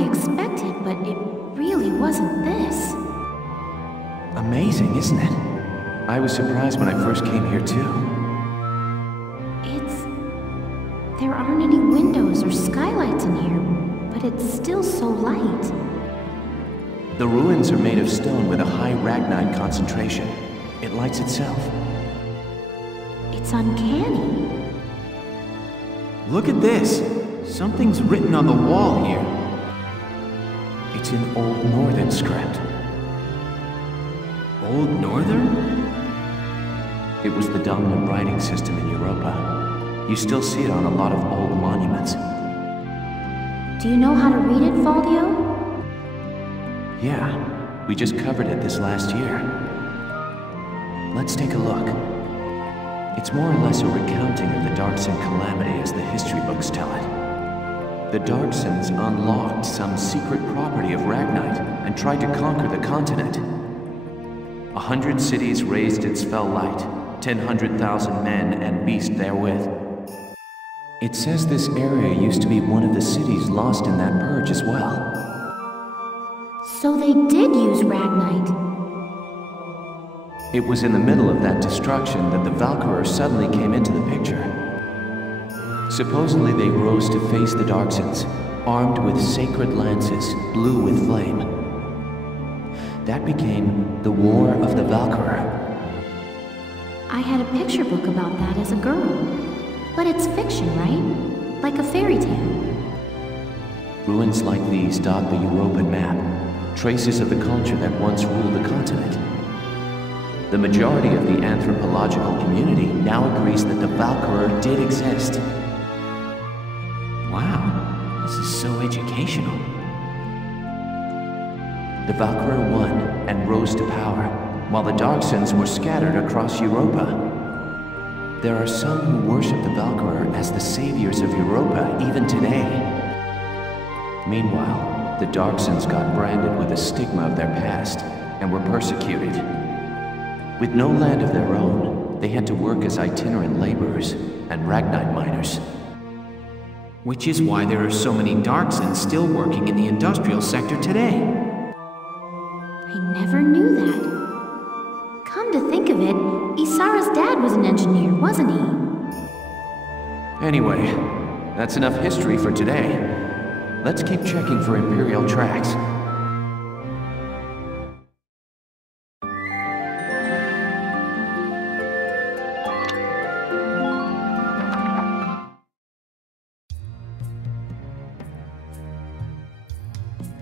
I expected, but it really wasn't this. Amazing, isn't it? I was surprised when I first came here too. There aren't any windows or skylights in here, but it's still so light. The ruins are made of stone with a high ragnite concentration. It lights itself. It's uncanny. Look at this! Something's written on the wall here. It's in Old Northern script. Old Northern? It was the dominant writing system in Europa. You still see it on a lot of old monuments. Do you know how to read it, Faldio? Yeah, we just covered it this last year. Let's take a look. It's more or less a recounting of the Darkson calamity as the history books tell it. The Darksons unlocked some secret property of Ragnite and tried to conquer the continent. 100 cities raised its fell light, 100,000 men and beast therewith. It says this area used to be one of the cities lost in that purge as well. So they did use Ragnite. It was in the middle of that destruction that the Valkyria suddenly came into the picture. Supposedly they rose to face the Darksons, armed with sacred lances, blue with flame. That became the War of the Valkyria. I had a picture book about that as a girl. But it's fiction, right? Like a fairy tale. Ruins like these dot the European map, traces of the culture that once ruled the continent. The majority of the anthropological community now agrees that the Valkyria did exist. Wow, this is so educational. The Valkyria won and rose to power, while the Darksons were scattered across Europa. There are some who worship the Valkyria as the saviors of Europa even today. Meanwhile, the Darksons got branded with the stigma of their past and were persecuted. With no land of their own, they had to work as itinerant laborers and Ragnite miners. Which is why there are so many Darksons still working in the industrial sector today. I never knew that. Come to think of it, Isara's dad was an engineer, wasn't he? Anyway, that's enough history for today. Let's keep checking for Imperial tracks.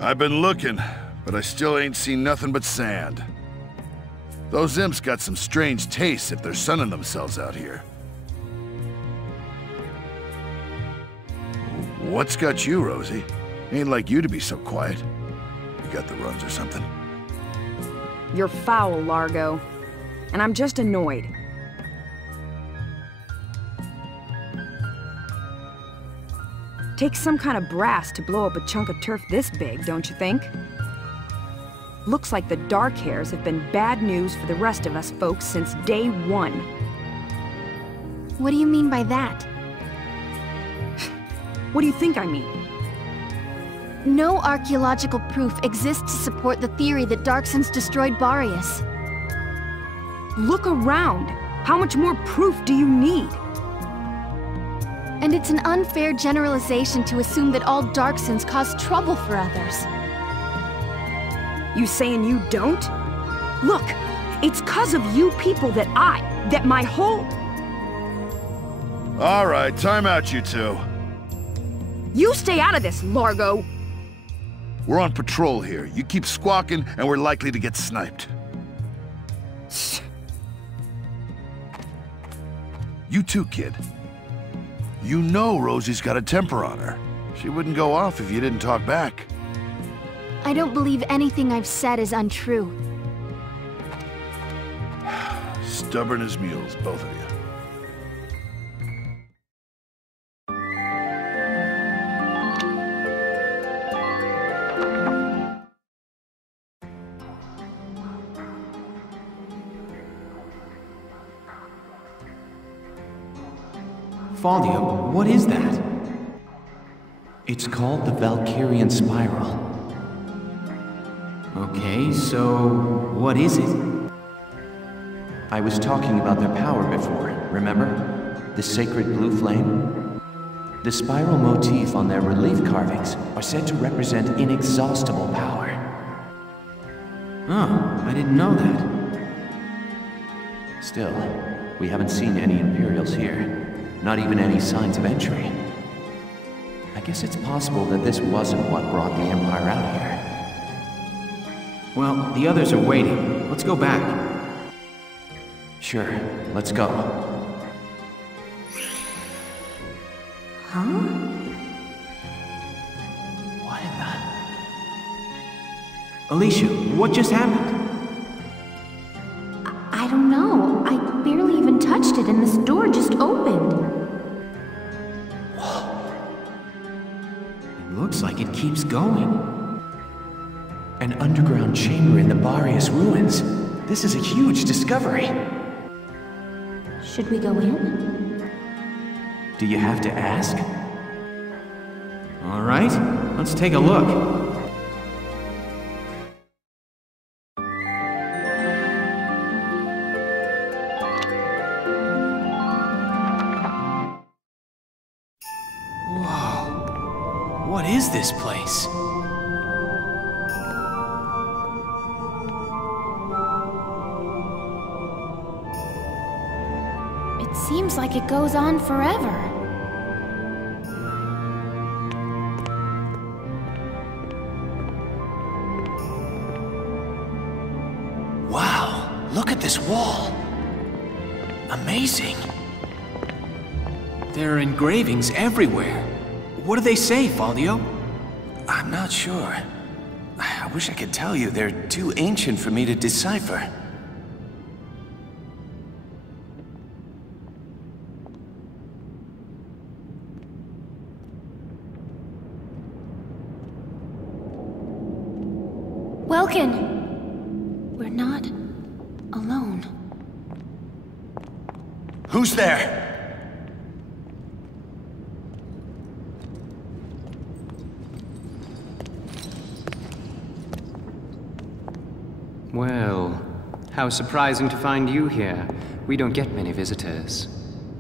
I've been looking, but I still ain't seen nothing but sand. Those imps got some strange tastes if they're sunning themselves out here. What's got you, Rosie? Ain't like you to be so quiet. You got the runs or something? You're foul, Largo. And I'm just annoyed. Takes some kind of brass to blow up a chunk of turf this big, don't you think? Looks like the dark hairs have been bad news for the rest of us folks since day one. What do you mean by that? What do you think I mean? No archaeological proof exists to support the theory that Darksons destroyed Barious. Look around! How much more proof do you need? And it's an unfair generalization to assume that all Darksons cause trouble for others. You saying you don't? Look, it's 'cause of you people that my whole... All right, time out, you two. You stay out of this, Largo! We're on patrol here. You keep squawking, and we're likely to get sniped. You too, kid. You know Rosie's got a temper on her. She wouldn't go off if you didn't talk back. I don't believe anything I've said is untrue. Stubborn as mules, both of you. Faldio, what is that? It's called the Valkyrian Spiral. Okay, so what is it? I was talking about their power before, remember? The sacred blue flame? The spiral motif on their relief carvings are said to represent inexhaustible power. Oh, I didn't know that. Still, we haven't seen any Imperials here. Not even any signs of entry. I guess it's possible that this wasn't what brought the Empire out here. Well, the others are waiting. Let's go back. Sure, let's go. Huh? What in the... Alicia, what just happened? I don't know. I barely even touched it and this door just opened. It looks like it keeps going. An underground chamber in the Barious ruins. This is a huge discovery. Should we go in? Do you have to ask? All right, let's take a look. Whoa, what is this place? It seems like it goes on forever. Wow, look at this wall. Amazing. There are engravings everywhere. What do they say, Faldio? I'm not sure. I wish I could tell you. They're too ancient for me to decipher. Welkin! We're not alone. Who's there? Well, how surprising to find you here. We don't get many visitors.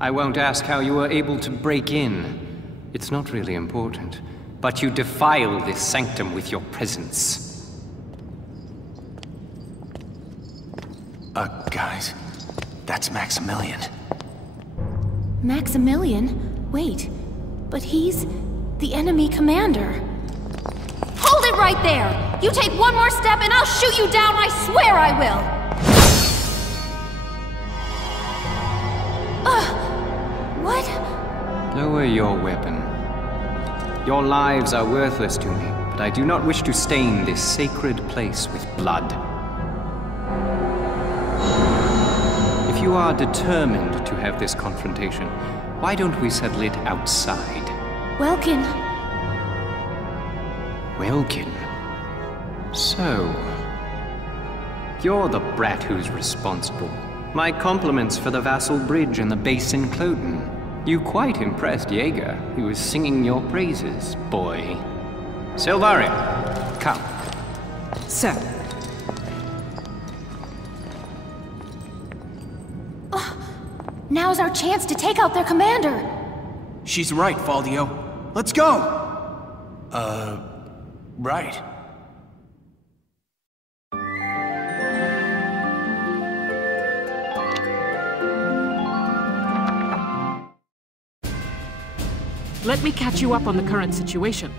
I won't ask how you were able to break in. It's not really important. But you defile this sanctum with your presence. Guys, that's Maximilian. Maximilian? Wait, but he's the enemy commander. Hold it right there! You take one more step and I'll shoot you down, I swear I will! What? Lower your weapon. Your lives are worthless to me, but I do not wish to stain this sacred place with blood. If you are determined to have this confrontation, why don't we settle it outside? Welkin. Welkin? So... you're the brat who's responsible. My compliments for the Vassal Bridge and the base in Cloden. You quite impressed Jaeger, who was singing your praises, boy. Silvaria, come. Sir. Now's our chance to take out their commander. She's right, Faldio. Let's go! Right. Let me catch you up on the current situation.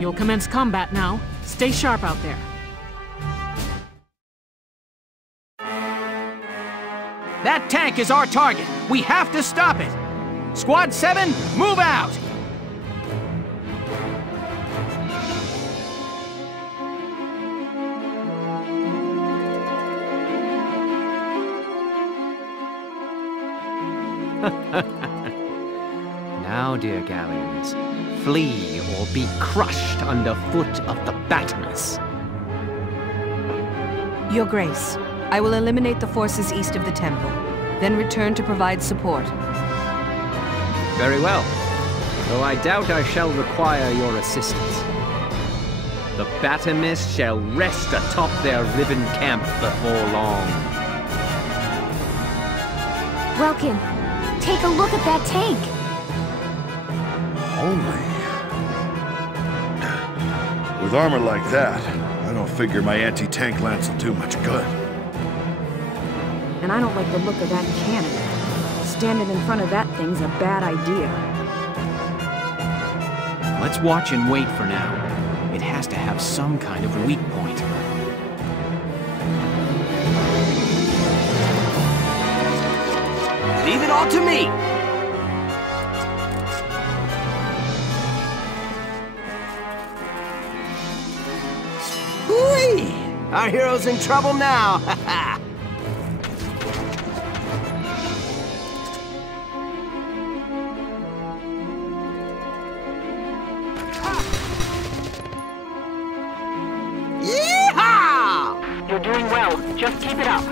You'll commence combat now. Stay sharp out there. That tank is our target. We have to stop it. Squad 7, move out! Now, dear galleons, flee or be crushed underfoot of the Batimus. Your Grace, I will eliminate the forces east of the temple, then return to provide support. Very well, though I doubt I shall require your assistance. The Batimus shall rest atop their riven camp before long. Welkin, take a look at that tank. Holy. With armor like that, I don't figure my anti-tank lance will do much good. And I don't like the look of that cannon. Standing in front of that thing's a bad idea. Let's watch and wait for now. It has to have some kind of weak point. Leave it all to me! Whee! Our hero's in trouble now! Yeehaw! You're doing well. Just keep it up.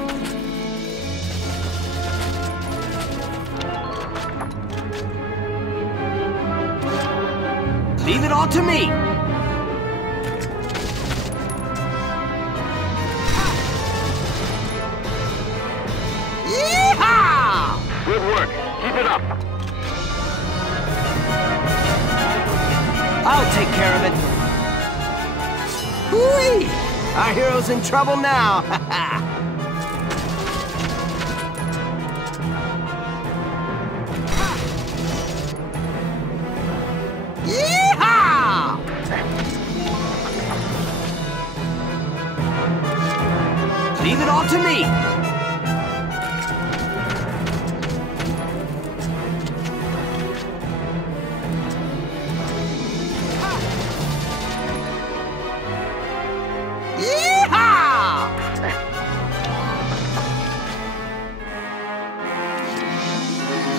Leave it all to me! Yeehaw! Good work. Keep it up. I'll take care of it. Whee! Our hero's in trouble now. Yeehaw! Leave it all to me.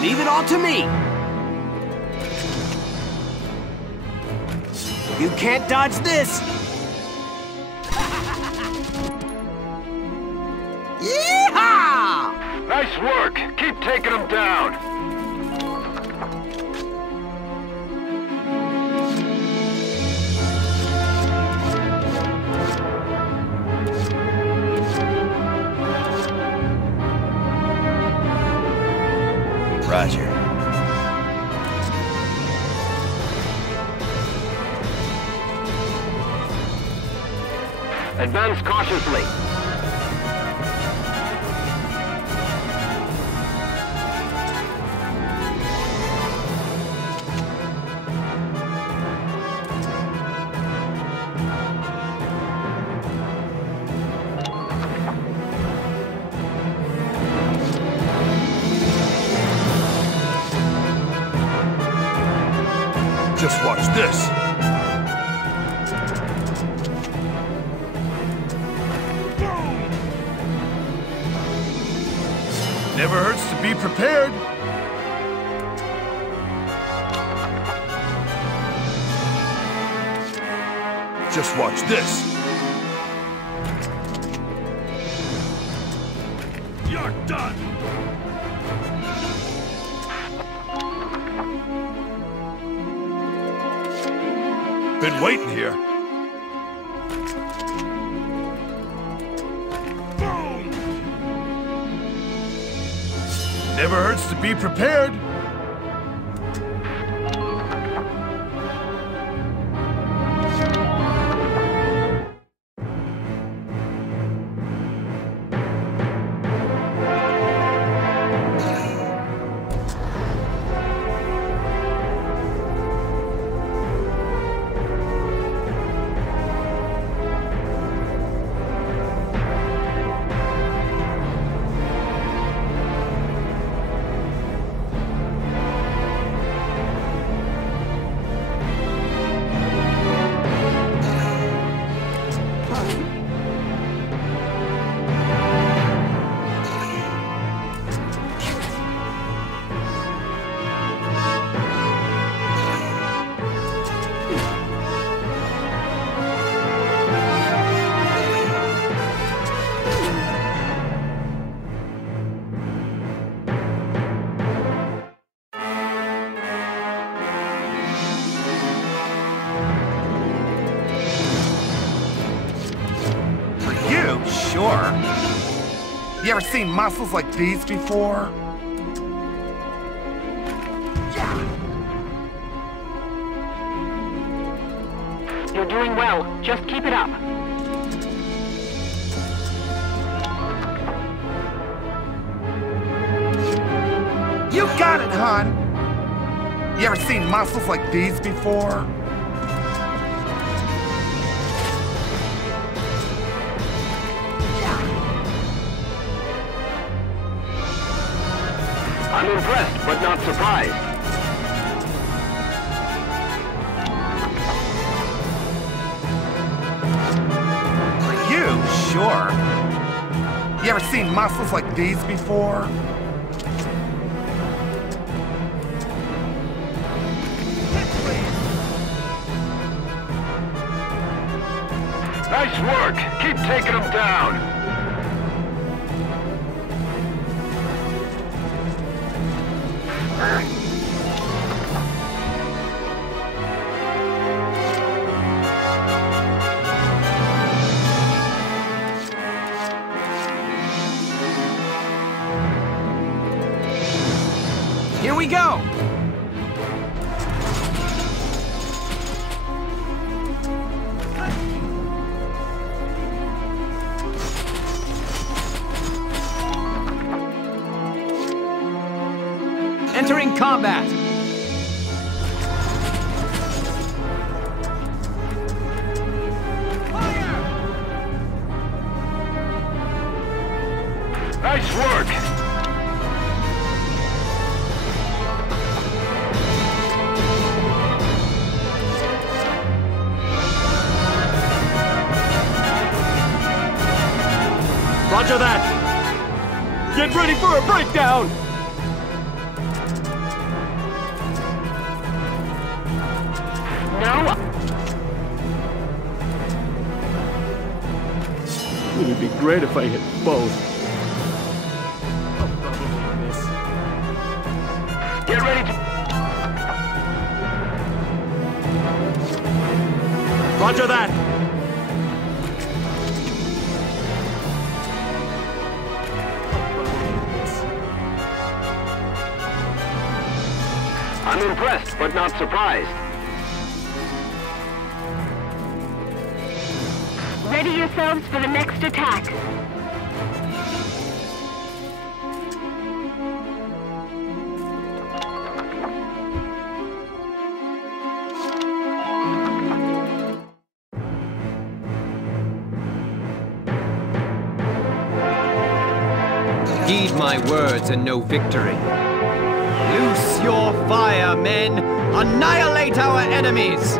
Leave it all to me! You can't dodge this! Yeehaw! Nice work. Keep taking them down. Roger. Advance cautiously. Just watch this. Never hurts to be prepared. Just watch this. You're done. Been waiting here. Never hurts to be prepared. Sure. You ever seen muscles like these before? You're doing well. Just keep it up. You got it, hon. You ever seen muscles like these before? I'm impressed, but not surprised. You? Sure. You ever seen muscles like these before? Nice work! Keep taking them down! Here we go! Entering combat! Nice work! Roger that! Get ready for a breakdown! No? It would be great if I hit both. Get ready to... Roger that! I'm impressed, but not surprised. Ready yourselves for the next attack. Heed my words and know victory. Loose your fire, men! Annihilate our enemies!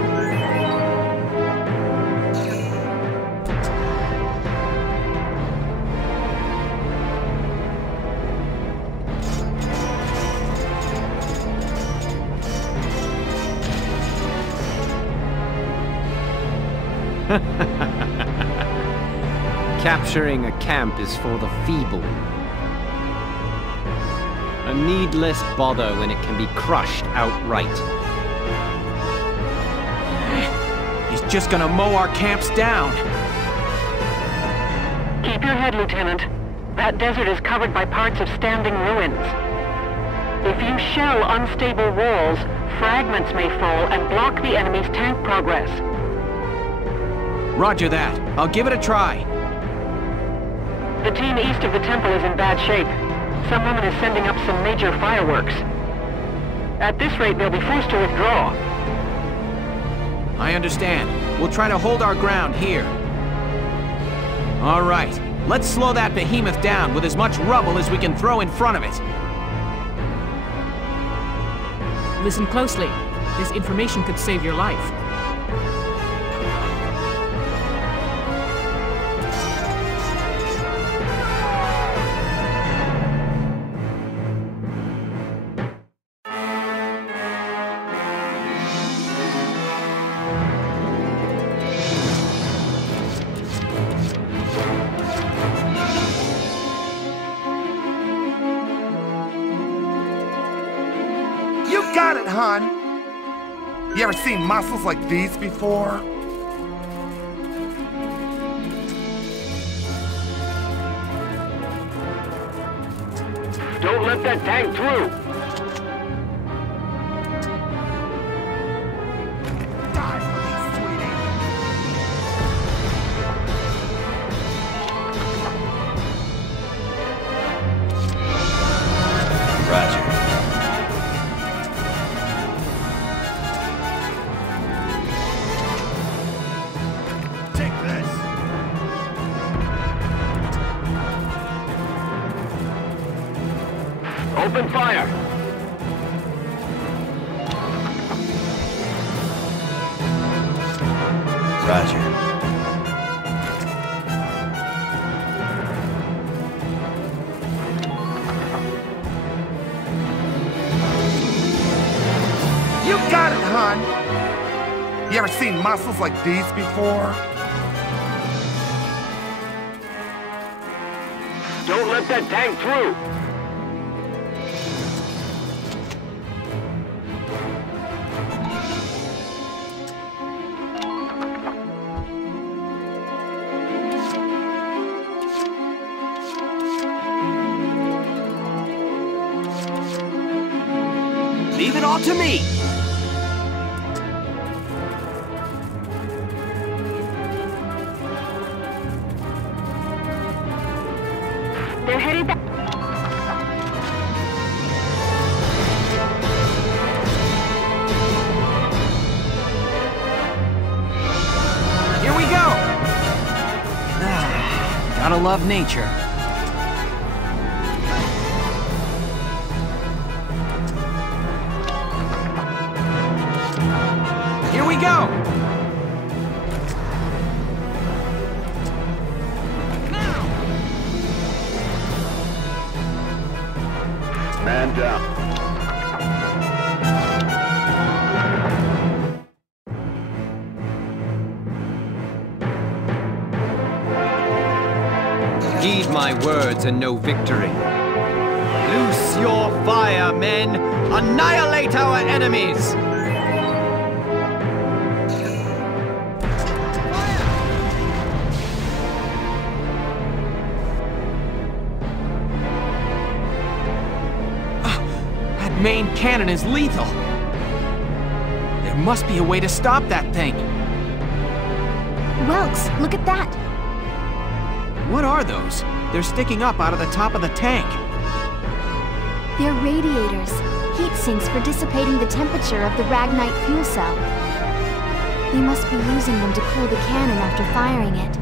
Capturing a camp is for the feeble. A needless bother when it can be crushed outright. He's just gonna mow our camps down. Keep your head, Lieutenant. That desert is covered by parts of standing ruins. If you shell unstable walls, fragments may fall and block the enemy's tank progress. Roger that. I'll give it a try. The team east of the temple is in bad shape. Some woman is sending up some major fireworks. At this rate, they'll be forced to withdraw. I understand. We'll try to hold our ground here. All right. Let's slow that behemoth down with as much rubble as we can throw in front of it. Listen closely. This information could save your life. Got it, hon! You ever seen muscles like these before? Don't let that tank through! Die for me, sweetie! Roger. Open fire! Roger. You got it, hon! You ever seen muscles like these before? Don't let that tank through! Leave it all to me! They're headed back. Here we go! Gotta love nature. Here we go! Man down. Heed my words and no victory. Loose your fire, men! Annihilate our enemies! That main cannon is lethal. There must be a way to stop that thing. Welks, look at that! What are those? They're sticking up out of the top of the tank. They're radiators, heat sinks for dissipating the temperature of the Ragnite fuel cell. They must be using them to cool the cannon after firing it.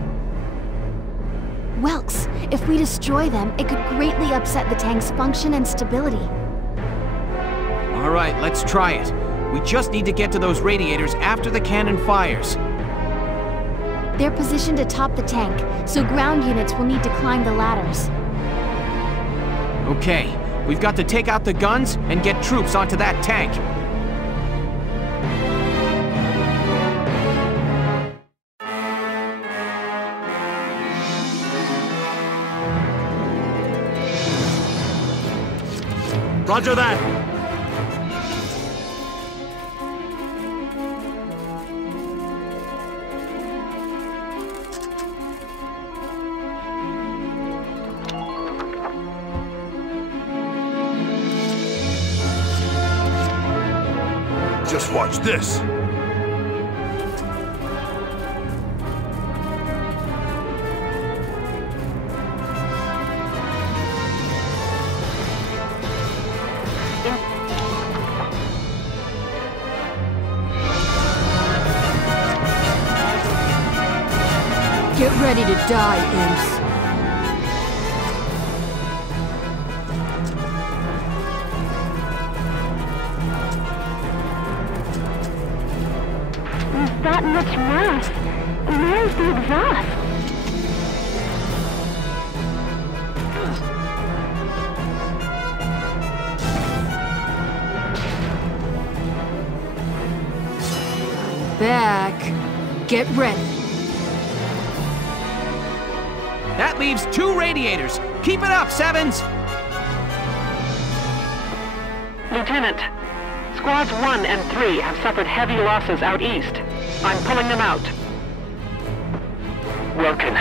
Welks, if we destroy them, it could greatly upset the tank's function and stability. All right, let's try it. We just need to get to those radiators after the cannon fires. They're positioned atop the tank, so ground units will need to climb the ladders. Okay, we've got to take out the guns and get troops onto that tank. Roger that! Just watch this. Get ready to die, imps. There's that much mass. Where's the exhaust? Back. Get ready. That leaves 2 radiators. Keep it up, Sevens! Lieutenant, Squads 1 and 3 have suffered heavy losses out east. I'm pulling them out. Welkin,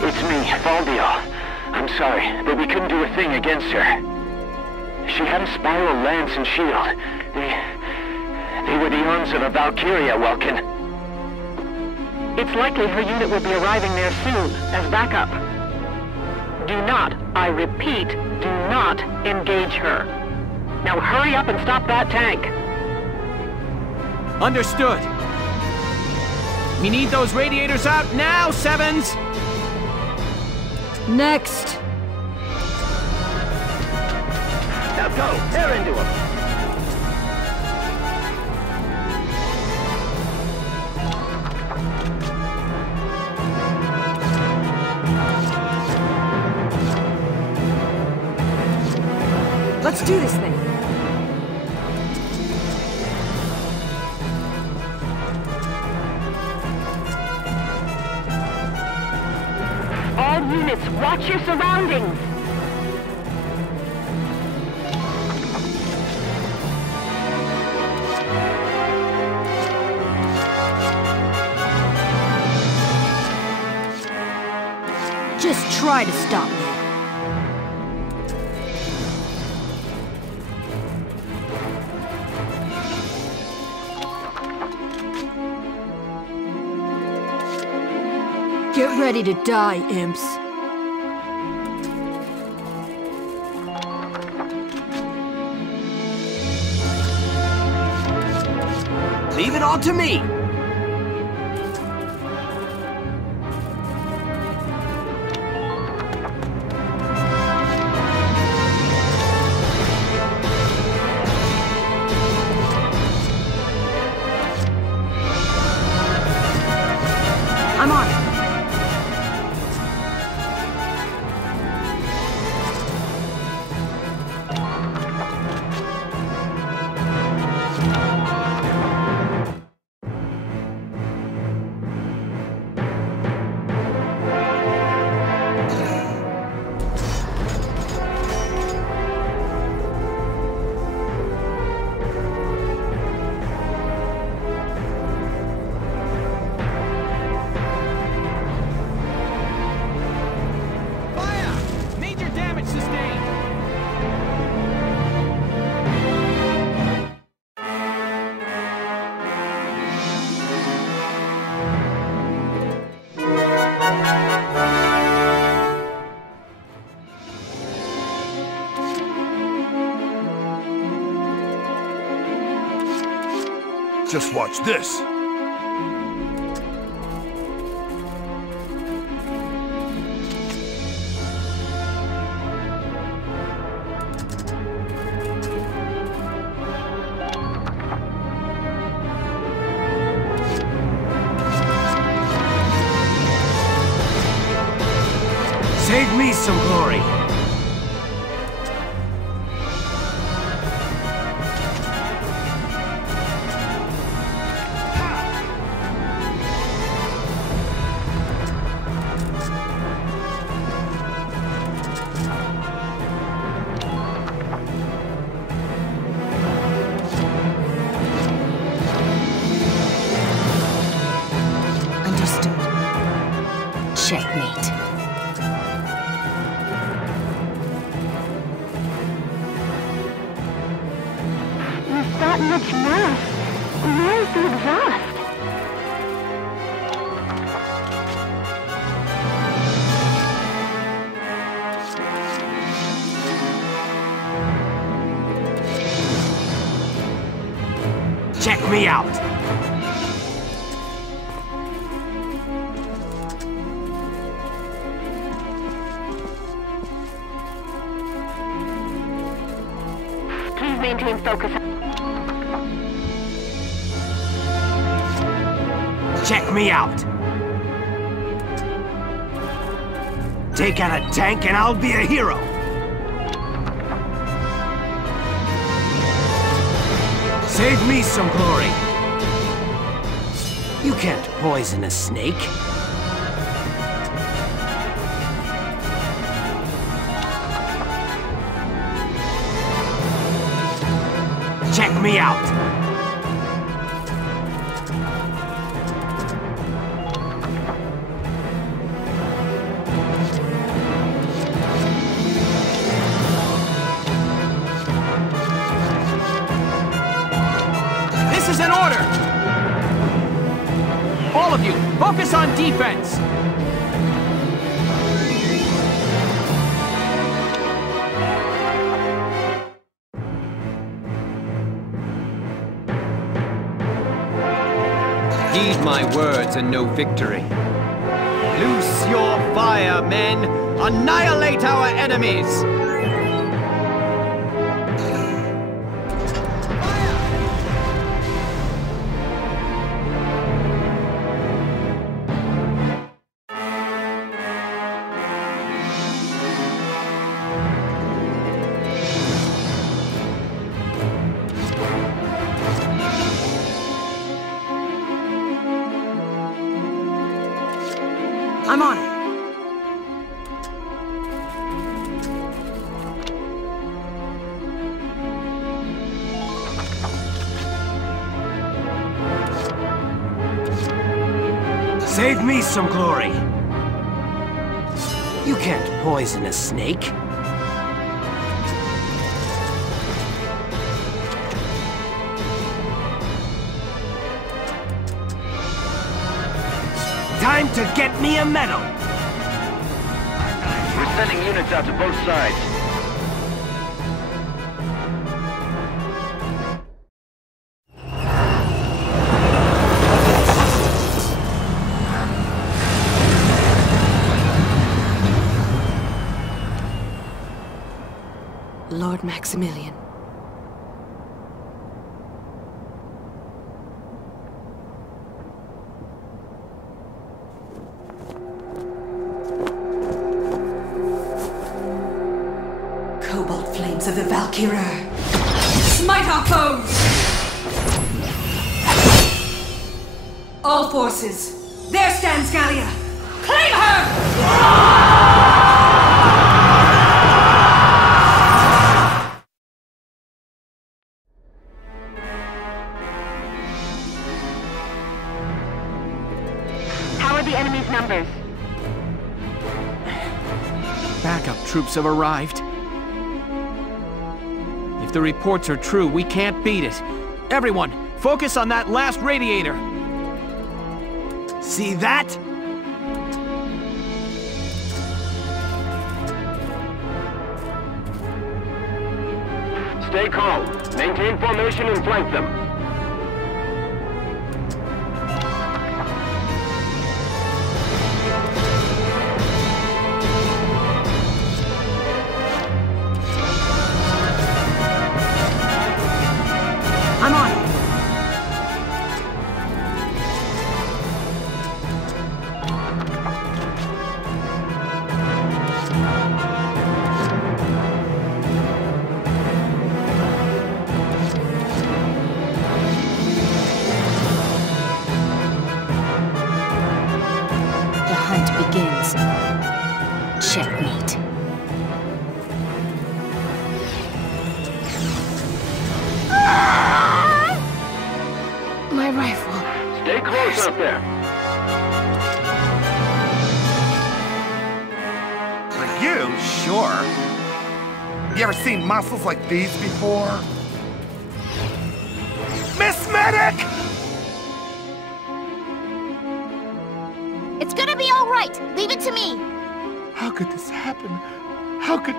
it's me, Valkyria. I'm sorry, but we couldn't do a thing against her. She had a spiral lance and shield. They were the arms of a Valkyria, Welkin. It's likely her unit will be arriving there soon, as backup. Do not, I repeat, do not engage her. Now hurry up and stop that tank. Understood. We need those radiators out now, Sevens! Next. Now go, tear into him. Let's do this thing. All units, watch your surroundings! Just try to stop me. Get ready to die, imps. Leave it all to me! I'm on it. Just watch this. Save me some glory! Understood. Checkmate. There's that much mass. Where's the exhaust? Check me out! Please maintain focus. Check me out! Take out a tank and I'll be a hero! Save me some glory! You can't poison a snake. Check me out! This is an order! All of you, focus on defense! Heed my words and no victory. Loose your fire, men! Annihilate our enemies! I'm on it. Save me some glory! You can't poison a snake. Time to get me a medal! We're sending units out to both sides. Lord Maximilian. Cobalt flames of the Valkyria. Smite our foes! All forces, there stands Gallia! Claim her! How are the enemy's numbers? Backup troops have arrived. If the reports are true, we can't beat it. Everyone, focus on that last radiator! See that? Stay calm. Maintain formation and flank them. I'm on it. The hunt begins. Checkmate. My rifle. Stay close out there. For you, sure. You ever seen muscles like these before? Miss Medic! right. Leave it to me. How could this happen? How could...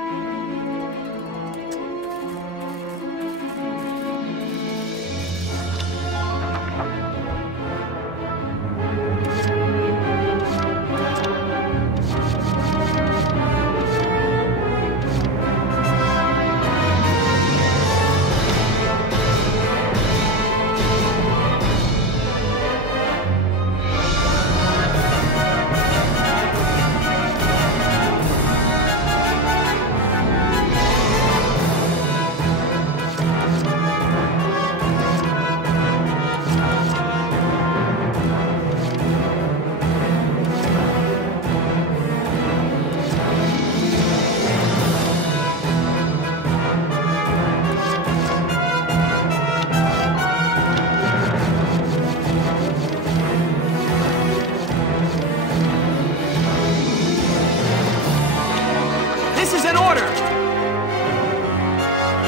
This is an order!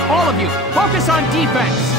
All of you, focus on defense!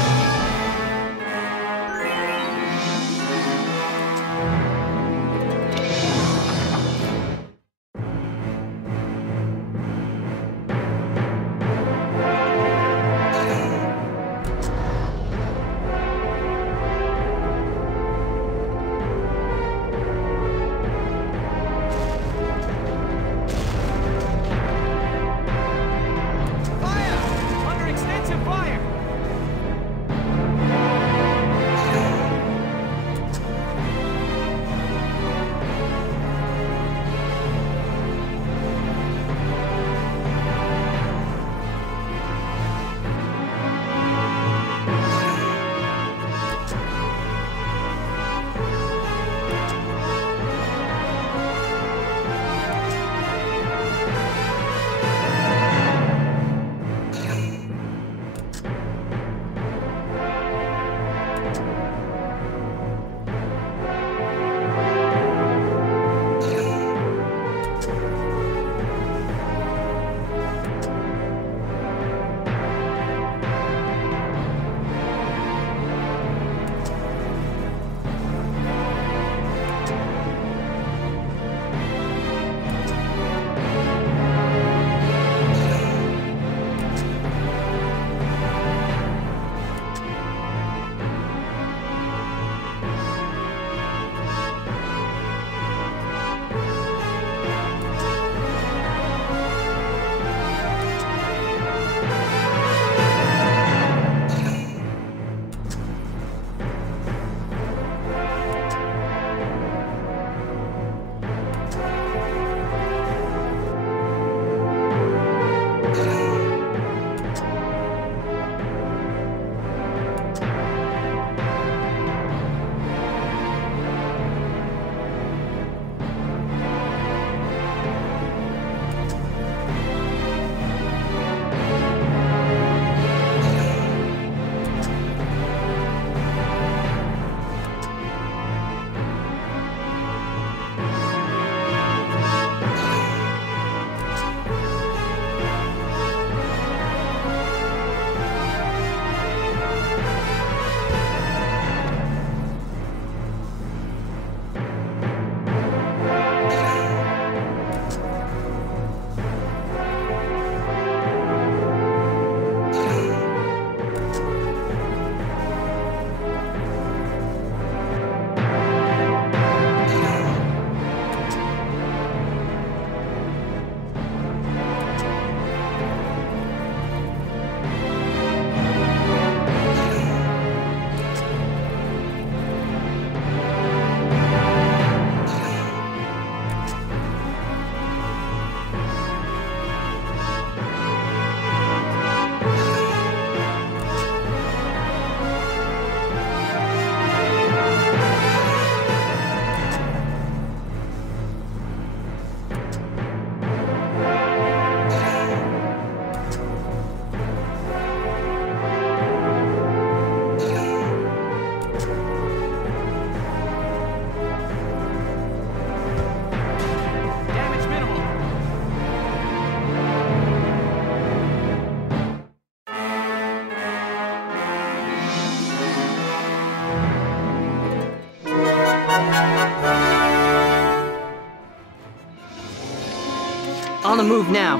On the move now.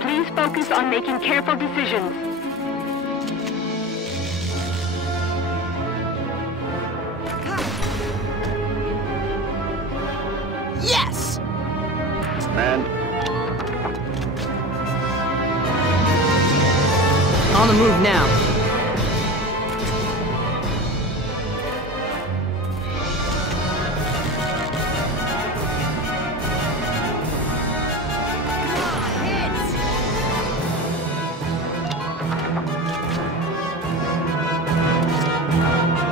Please focus on making careful decisions. Yes! Man. On the move now.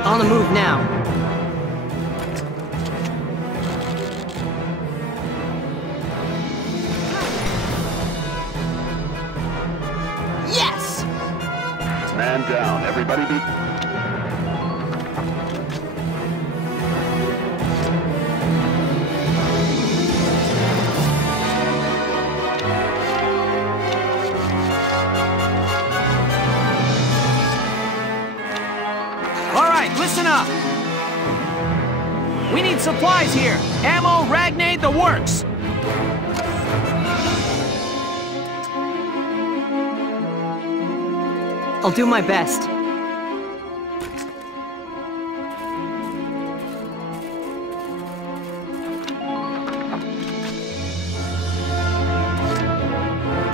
On the move now. Yes! Man down. Everybody be... Listen up! We need supplies here! Ammo, Ragnade, the works! I'll do my best.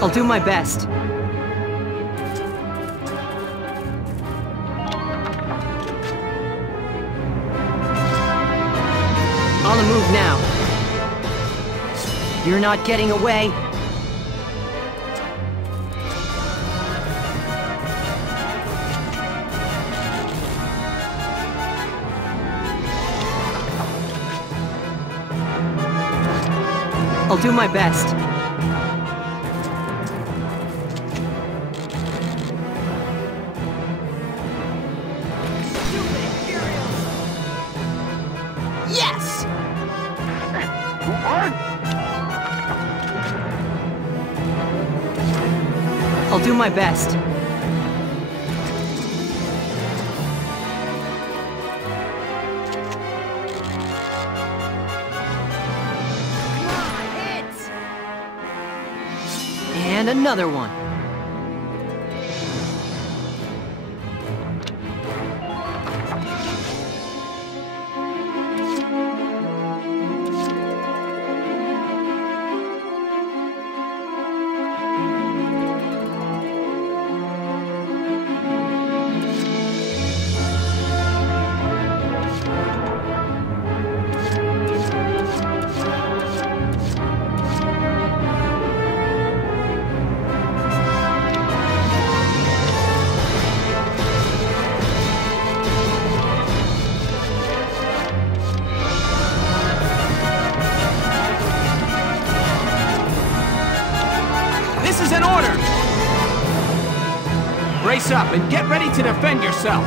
I'll do my best. On the move now. You're not getting away. I'll do my best. Yes! I'll do my best. And another one. This is an order! Brace up and get ready to defend yourself!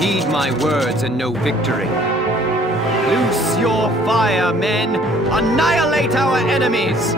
Heed my words and no victory. Loose your fire, men! Annihilate our enemies!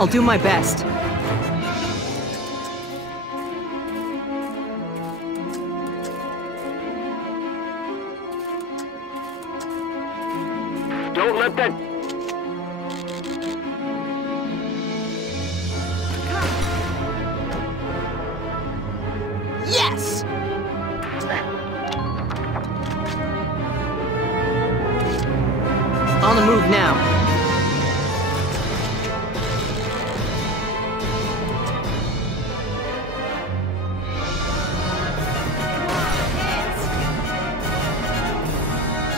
I'll do my best. Don't let that... Yes! On the move now.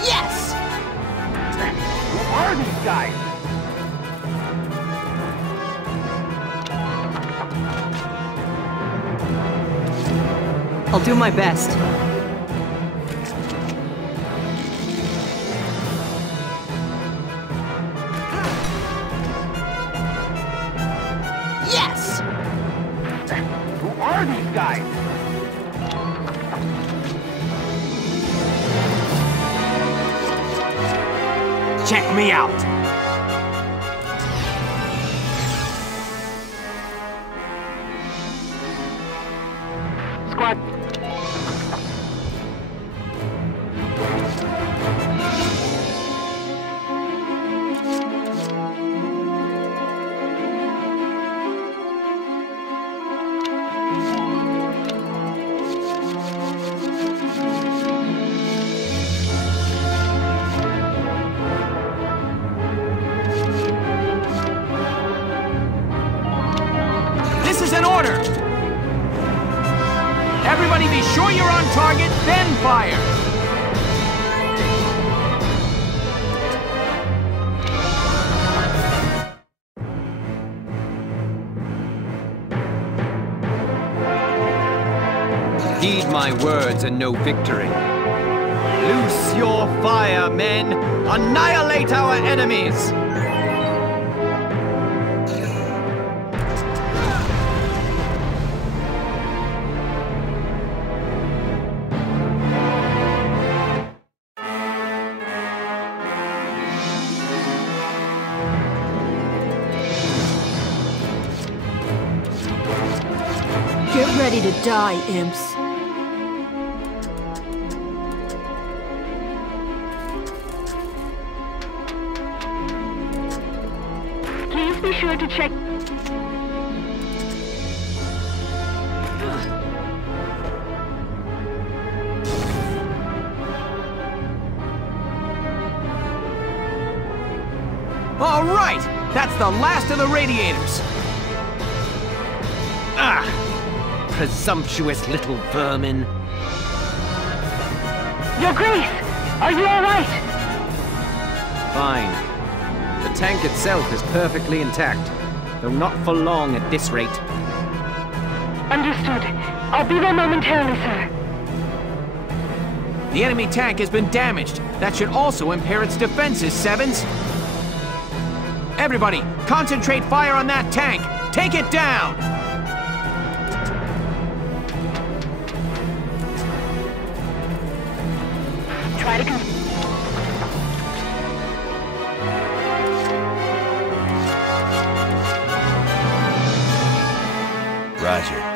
Yes! Who are these guys? I'll do my best. Yes! Who are these guys? Check me out! Squad. This is an order! Everybody be sure you're on target, then fire! Heed my words and no victory. Loose your fire, men! Annihilate our enemies! Get ready to die, imps. Please be sure to check... All right! That's the last of the radiators! Ah! Presumptuous little vermin. Your Grace! Are you alright? Fine. The tank itself is perfectly intact, though not for long at this rate. Understood. I'll be there momentarily, sir. The enemy tank has been damaged. That should also impair its defenses, Sevens. Everybody, concentrate fire on that tank! Take it down! Try to Roger.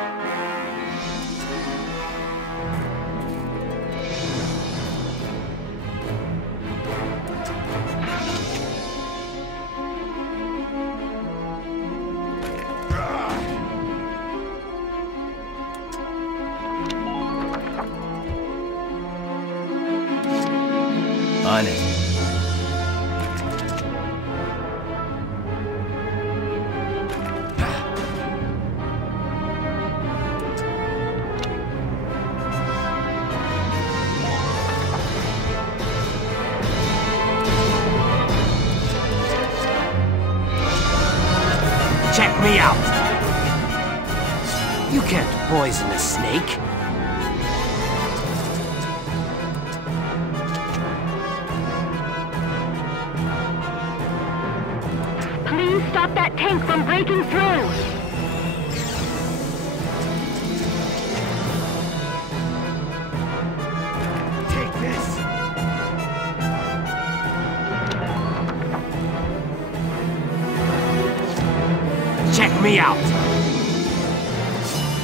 On it. Check me out! You can't poison a snake. please stop that tank from breaking through. me out!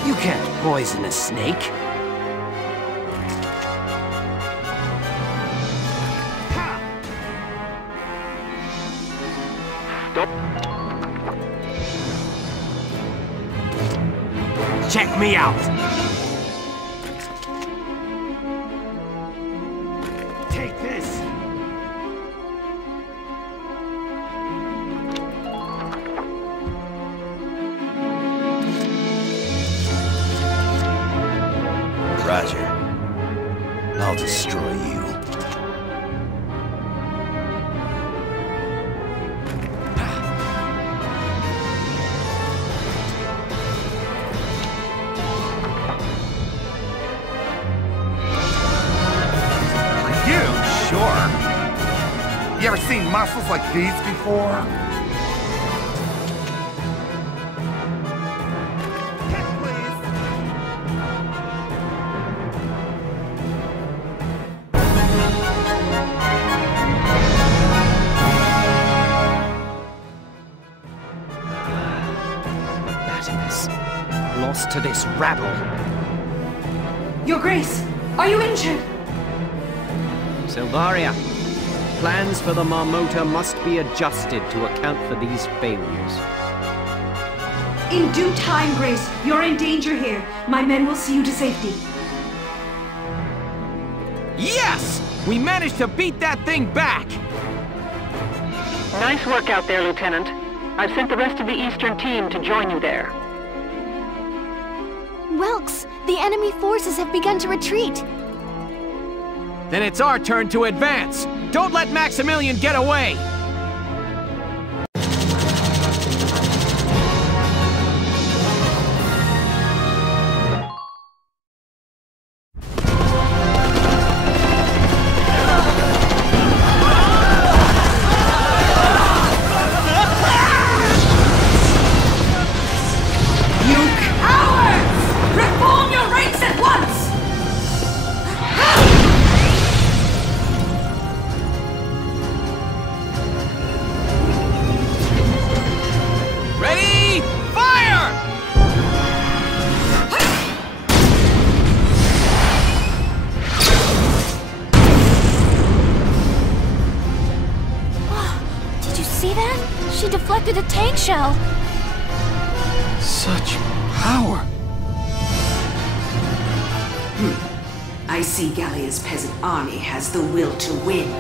You can't poison a snake. Check me out! Take this! Roger. I'll destroy you. You ever seen muscles like these before? Kick, please! Barious, lost to this rabble. Your Grace, are you injured? Silvaria, plans for the Marmota must be adjusted to account for these failures. In due time, Grace. You're in danger here. My men will see you to safety. Yes! We managed to beat that thing back! Nice work out there, Lieutenant. I've sent the rest of the Eastern team to join you there. Welks, the enemy forces have begun to retreat. Then it's our turn to advance! Don't let Maximilian get away! You cowards! Reform your ranks at once! Ready? Fire! Did you see that? She deflected a tank shell. Such power! I see Gallia's peasant army has the will to win.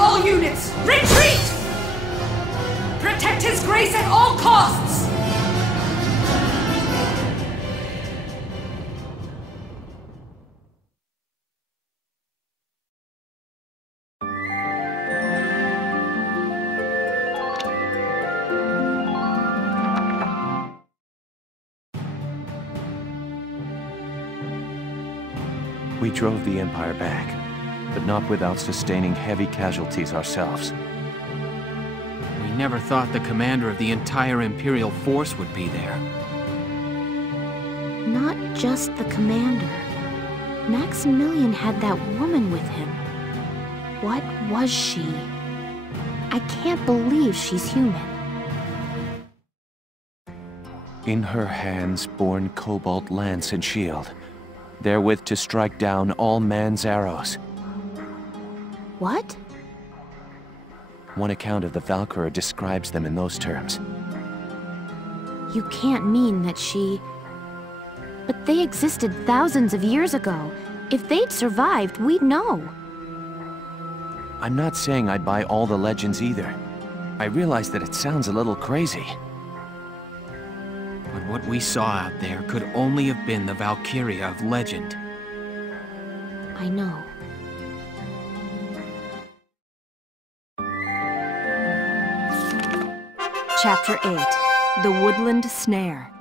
All units, retreat! Protect His Grace at all costs! We drove the Empire back, but not without sustaining heavy casualties ourselves. We never thought the commander of the entire Imperial force would be there. Not just the commander. Maximilian had that woman with him. What was she? I can't believe she's human. In her hands, borne cobalt lance and shield, therewith to strike down all man's arrows. What? One account of the Valkyria describes them in those terms. You can't mean that she... But they existed thousands of years ago. If they'd survived, we'd know. I'm not saying I buy all the legends either. I realize that it sounds a little crazy. But what we saw out there could only have been the Valkyria of legend. I know. Chapter 8. The Woodland Snare.